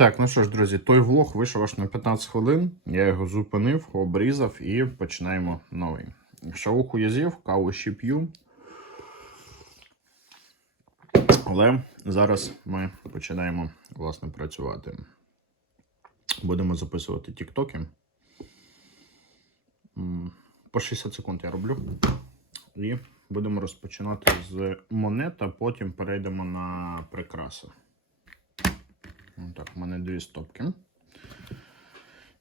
Так, ну що ж, друзі, той влог вийшов аж на 15 хвилин. Я його зупинив, обрізав і починаємо новий. Шауху я з'їв, каву ще п'ю. Але зараз ми починаємо власне працювати. Будемо записувати тіктоки. По 60 секунд я роблю. І будемо розпочинати з монет, а потім перейдемо на прикраси. Так, у мене дві стопки.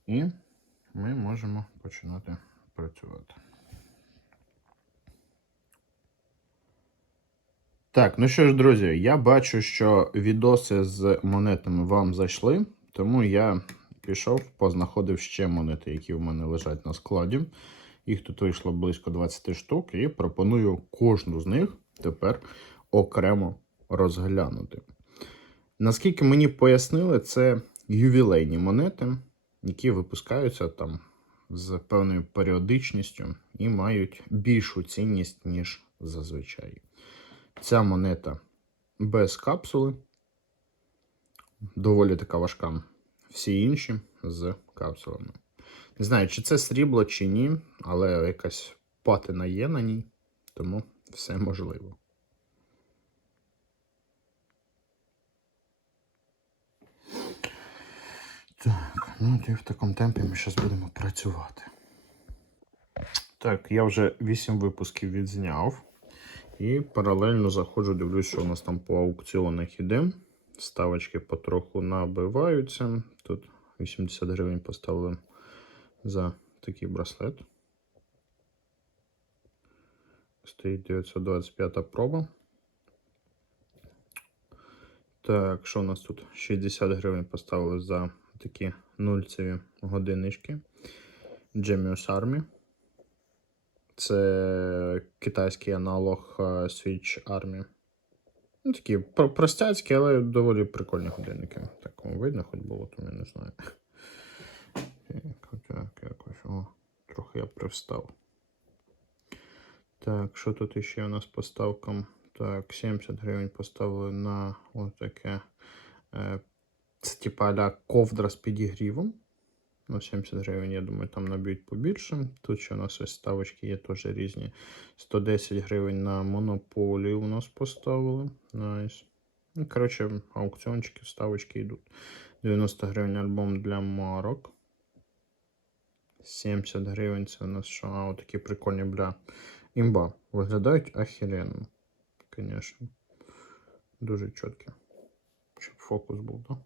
І ми можемо починати працювати. Так, ну що ж, друзі, я бачу, що відоси з монетами вам зайшли, тому я пішов, познаходив ще монети, які в мене лежать на складі. Їх тут вийшло близько 20 штук, і пропоную кожну з них тепер окремо розглянути. Наскільки мені пояснили, це ювілейні монети, які випускаються там з певною періодичністю і мають більшу цінність, ніж зазвичай. Ця монета без капсули, доволі така важка. Всі інші з капсулами. Не знаю, чи це срібло, чи ні, але якась патина є на ній, тому все можливо. Так, ну і в такому темпі ми зараз будемо працювати. Так, я вже 8 випусків відзняв. І паралельно заходжу, дивлюсь, що у нас там по аукціонах іде. Ставочки потроху набиваються. Тут 80 гривень поставили за такий браслет. Стоїть 925 проба. Так, що у нас тут? 60 гривень поставили за такі нульцеві годиннички. Genius Army. Це китайський аналог е, Switch Army. Ну, такі простяцькі, але доволі прикольні годинники. Так, видно, хоч було, то я не знаю. Так, якось. О, трохи я привстав. Так, що тут ще у нас по ставкам? Так, 70 гривень поставили на отаке. Це типа аля ковдра з підігрівом. Ну, 70 гривень, я думаю, там наб'ють побільше. Тут ще у нас ось ставочки є теж різні. 110 гривень на монополії у нас поставили. Найс. Ну, коротше, аукціончики, ставочки йдуть. 90 гривень альбом для марок. 70 гривень це у нас що? А, отакі прикольні бля. Імба. Виглядають охеренно. Звісно. Дуже чіткі. Щоб фокус був, так?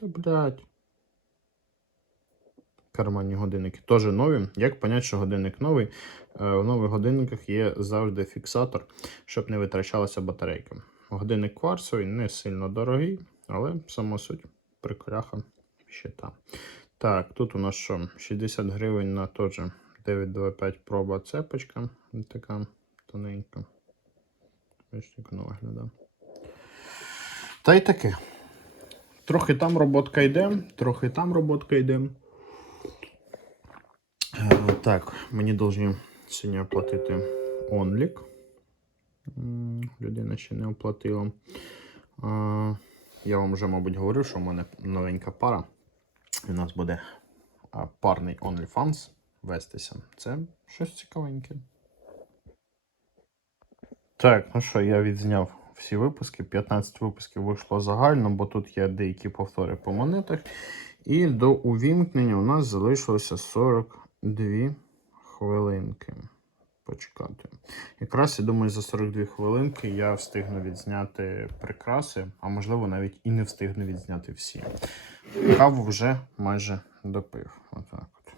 Та блядь. Карманні годинники теж нові. Як понять, що годинник новий? Е, В нових годинниках є завжди фіксатор, щоб не витрачалася батарейка. Годинник кварцевий, не сильно дорогий, але сама суть приколяха ще та. Так, тут у нас що? 60 гривень на теж 925 проба цепочка. Така тоненька. Бачите, як вона виглядає. Та й таке. Трохи там роботка йде, трохи там роботка йде. Е, Так, мені повинні сьогодні оплатити онлік. Людина ще не оплатила. Я вам вже, мабуть, говорив, що в мене новенька пара. І у нас буде парний OnlyFans вестися. Це щось цікавеньке. Так, ну що, я відзняв всі випуски. 15 випусків вийшло загально, бо тут є деякі повтори по монетах. І до увімкнення у нас залишилося 42 хвилинки. Почекати. Якраз я думаю, за 42 хвилинки я встигну відзняти прикраси, а можливо навіть і не встигну відзняти всі. Каву вже майже допив. Отак от.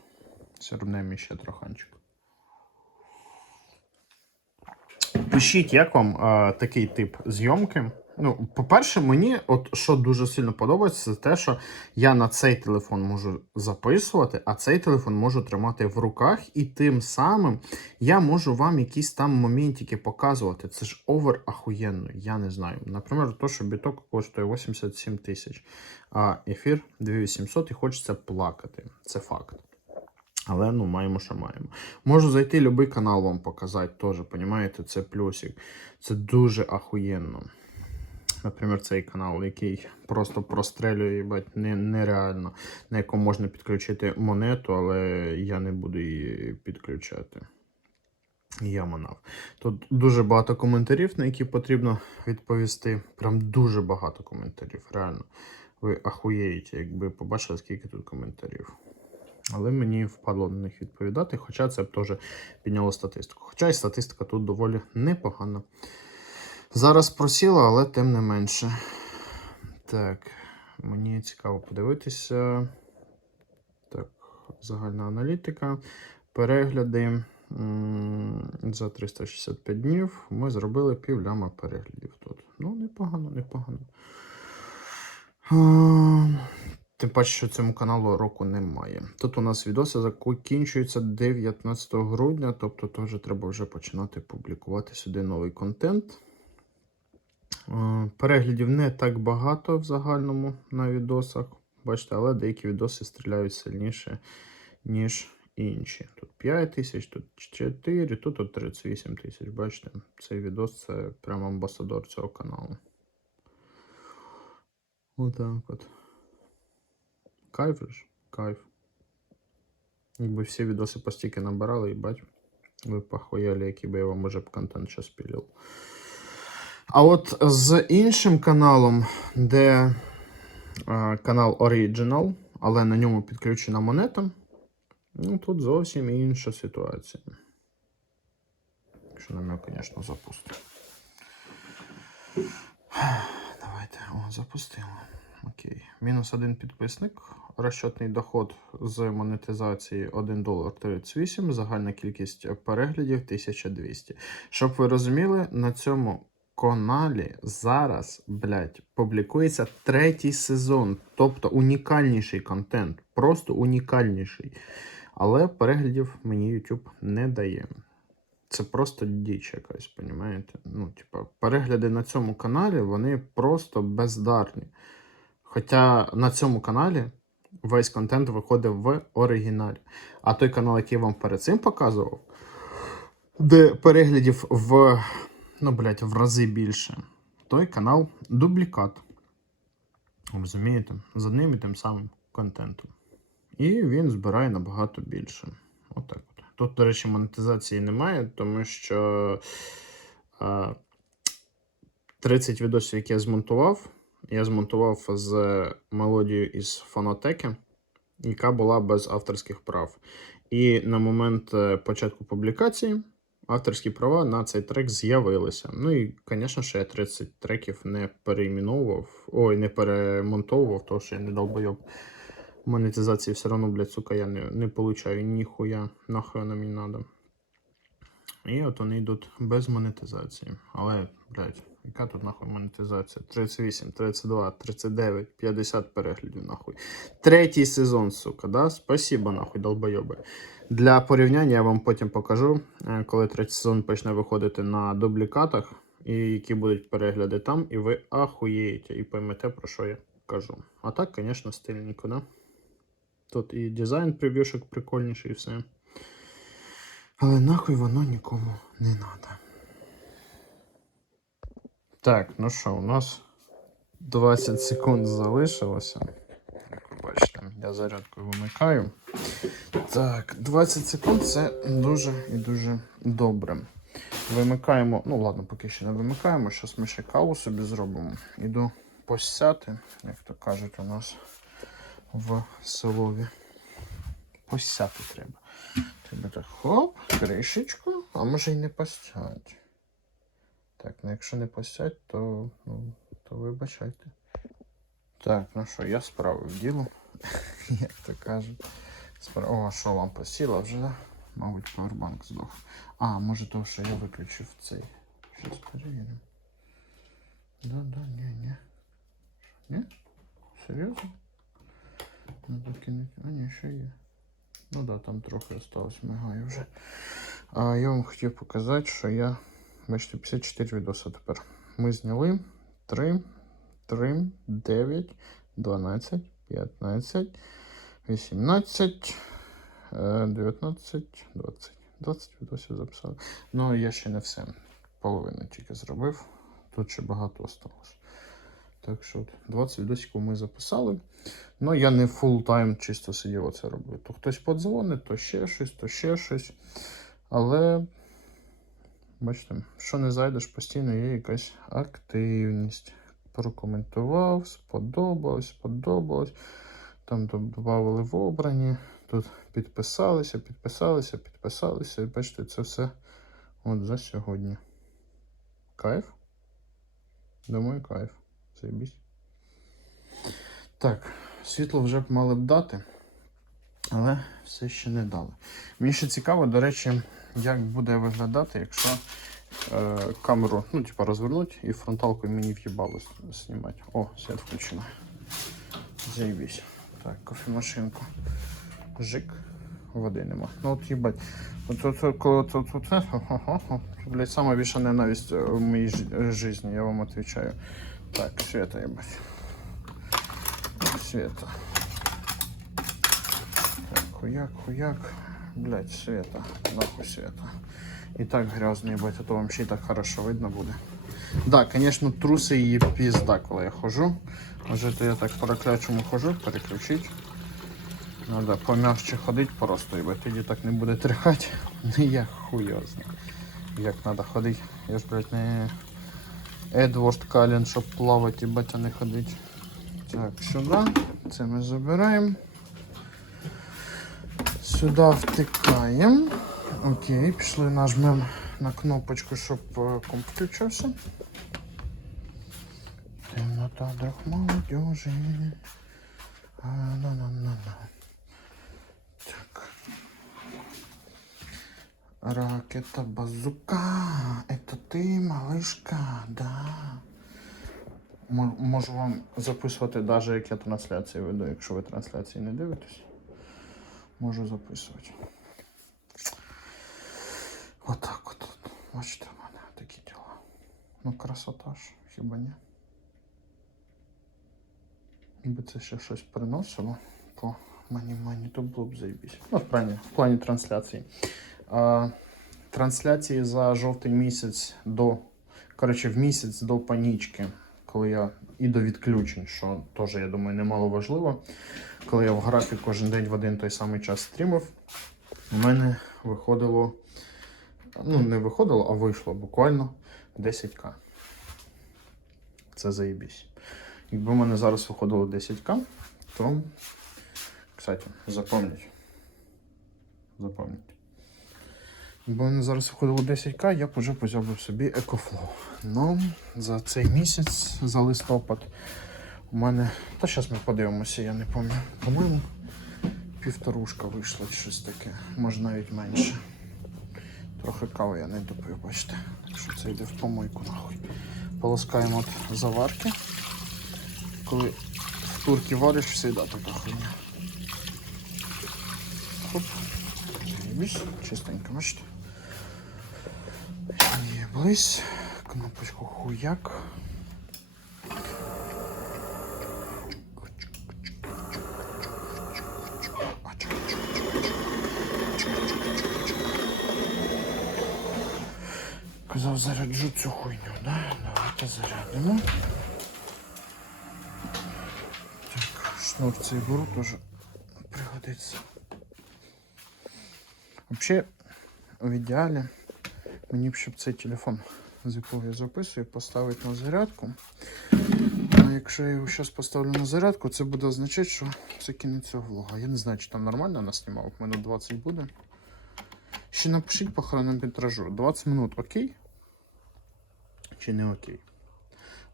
Сірбнемо ще троханчик. Пишіть, як вам е, такий тип зйомки. Ну, по-перше, мені, от що дуже сильно подобається, це те, що я на цей телефон можу записувати, а цей телефон можу тримати в руках, і тим самим я можу вам якісь там моментики показувати. Це ж овер ахуєнно, я не знаю. Наприклад, то, що біток коштує 87 тисяч, а ефір 2800 і хочеться плакати. Це факт. Але ну, маємо, що маємо. Можу зайти будь-який канал вам показати теж, понімаєте, це плюсик. Це дуже ахуєнно. Наприклад, цей канал, який просто прострелює, їбать, не, нереально, на якому можна підключити монету, але я не буду її підключати. Я манав. Тут дуже багато коментарів, на які потрібно відповісти. Прям дуже багато коментарів, реально. Ви ахуєєте, якби побачили, скільки тут коментарів. Але мені впадло на них відповідати, хоча це б теж підняло статистику. Хоча і статистика тут доволі непогана. Зараз просіла, але тим не менше. Так, мені цікаво подивитися. Так, загальна аналітика. Перегляди. За 365 днів ми зробили півляма переглядів тут. Ну, непогано, непогано. Тим паче, що цьому каналу року немає. Тут у нас відоси закінчуються 19 грудня, тобто теж треба вже починати публікувати сюди новий контент. Е, Переглядів не так багато в загальному на відосах. Бачите, але деякі відоси стріляють сильніше, ніж інші. Тут 5 тисяч, тут 4, тут от 38 тисяч. Бачите, цей відос це прямо амбасадор цього каналу. Отак от. Кайф ж, кайф. Якби всі відоси по набирали, їбать, ви похуяли, який би я вам уже б контент зараз пілив. А от з іншим каналом, де е, канал Original, але на ньому підключена монета, ну тут зовсім інша ситуація. Якщо нам його, звісно, запустимо. Давайте, о, запустимо. Окей. Мінус один підписник. Розчетний доход з монетизації 1 долар 38, загальна кількість переглядів 1200. Щоб ви розуміли, на цьому каналі зараз, блядь, публікується третій сезон, тобто унікальніший контент, просто унікальніший. Але переглядів мені YouTube не дає. Це просто діч якась, понімаєте? Ну, типа, перегляди на цьому каналі, вони просто бездарні. Хоча на цьому каналі весь контент виходив в оригіналі. А той канал, який я вам перед цим показував, де переглядів в, ну, блядь, в рази більше, той канал дублікат. Розумієте? З одним і тим самим контентом. І він збирає набагато більше. Отак от. Тут, до речі, монетизації немає, тому що 30 відосів, які я змонтував, я змонтував з мелодією із фонотеки, яка була без авторських прав. І на момент е, початку публікації авторські права на цей трек з'явилися. Ну і, звісно, що я 30 треків не переіменовував, ой, не перемонтовував, тому що я не долбойоб. Монетизації все одно, блядь, сука, я не, не получаю ніхуя, нахуй вона мені надо. І от вони йдуть без монетизації. Але, блядь, яка тут нахуй монетизація? 38, 32, 39, 50 переглядів, нахуй. Третій сезон, сука, да? Спасибо, нахуй, долбойоби. Для порівняння я вам потім покажу, е, коли третій сезон почне виходити на дублікатах, і які будуть перегляди там, і ви ахуєєте і поймете, про що я кажу. А так, звісно, стильненько, да? Тут і дизайн прев'юшок прикольніший, і все. Але нахуй воно нікому не треба. Так, ну що, у нас 20 секунд залишилося. Як ви бачите, я зарядку вимикаю. Так, 20 секунд це дуже і дуже добре. Вимикаємо, ну ладно, поки ще не вимикаємо. Зараз ми ще каву собі зробимо. Іду посяти, як то кажуть у нас в селові. Посяти треба. Треба так хоп, кришечку, а може й не постять. Так, ну якщо не постять, то, ну, то вибачайте. Так, ну що, я справив діло, як то кажуть. Справ... О, що лампа сіла вже, да? Мабуть, павербанк здох. А, може то, що я виключив цей. Щось перевіримо. Да, да, ні, ні. Ні? Серйозно? Надо кинути. А, ні, ще є. Ну да, там трохи осталось, мигає вже. А я вам хотів показати, що я. Бачите, 54 відоси тепер. Ми зняли 3, 3, 9, 12, 15, 18, е, 19, 20. 20 відосів записали. Ну, я ще не все. Половину тільки зробив. Тут ще багато осталось. Так що от 20 відосиків ми записали. Ну, я не full time чисто сидів оце робив. То хтось подзвонить, то ще щось, то ще щось. Але, бачите, що не зайдеш, постійно є якась активність. Прокоментував, сподобалось, сподобалось. Там додавали в обрані. Тут підписалися, підписалися, підписалися. І бачите, це все от за сьогодні. Кайф? Думаю, кайф. Заєбісь. Так, світло вже б мали б дати, але все ще не дали. Мені ще цікаво, до речі, як буде виглядати, якщо е, камеру, ну, типа, розвернуть і фронталку мені в'їбало знімати. О, світ включено. Заєбісь. Так, кофемашинку. Жик. Води нема. Ну от їбать. Блядь, сама більша ненависть е, в моїй жи- житті, я вам отвечаю. Так, Света, ебать. Света. Так, хуяк, хуяк. Блять, Света. Нахуй Света. И так грязно, ебать, а то вам ще й так хорошо видно буде. Да, конечно, труси її пізда, коли я хожу. Може, я так по проклячому хожу, переключить. Надо помягче ходити просто, ібо тоді так не буде тряхати. Ну я хуйозно. Як треба ходити. Я ж, блядь, не Едвард Калін, щоб плавати, ібать, а не ходити. Так, сюди. Це ми забираємо. Сюди втикаємо. Окей, пішли, нажмемо на кнопочку, щоб е, комп включився. Темнота друг молодежи. А-на-на-на-на. Так. Ракета базука. Это ты, малышка, да. Мо- Можу вам записувати, навіть як я трансляції веду, якщо ви трансляції не дивитесь. Можу записувати. Отак от. от. Бачите, в мене такі діла. Ну, красота ж, хіба ні? Якби це ще щось приносило по мені, то було б заєбісь. Ну, в плані, в плані трансляції. А, трансляції за жовтий місяць до. Коротше, в місяць до панічки, коли я і до відключень, що теж, я думаю, немало важливо. Коли я в графік кожен день в один той самий час стрімив, у мене виходило. Ну, не виходило, а вийшло буквально 10к. Це заєбісь. Якби в мене зараз виходило 10к, то, кстати, запам'ять. Запам'ять. В мене зараз виходило 10к, я б уже позябив собі EcoFlow. Ну, за цей місяць, за листопад, у мене. Та зараз ми подивимося, я не пам'ятаю. По-моєму, півторушка вийшла щось таке. Може навіть менше. Трохи кави я не допив, бачите. Що це йде в помойку нахуй. Полоскаємо от заварки. Коли в турки вариш, завжди така хуйня. Хоп. Заєбісь. Чистенько, бачите. Єблись. Кнопочку хуяк. Казав, заряджу цю хуйню, да? Давайте зарядимо. Так, шнур цей беру теж пригодиться. Взагалі, в ідеалі, мені б щоб цей телефон, з якого я записую, поставити на зарядку. А якщо я його зараз поставлю на зарядку, це буде означати, що це кінець влога. Я не знаю, чи там нормально наснімав, минут 20 буде. Ще напишіть по хронометражу. 20 минут окей? Чи не окей?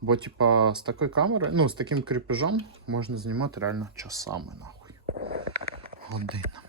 Бо, типа, з такою камерою, ну, з таким кріпежом можна знімати реально часами, нахуй. Годинами.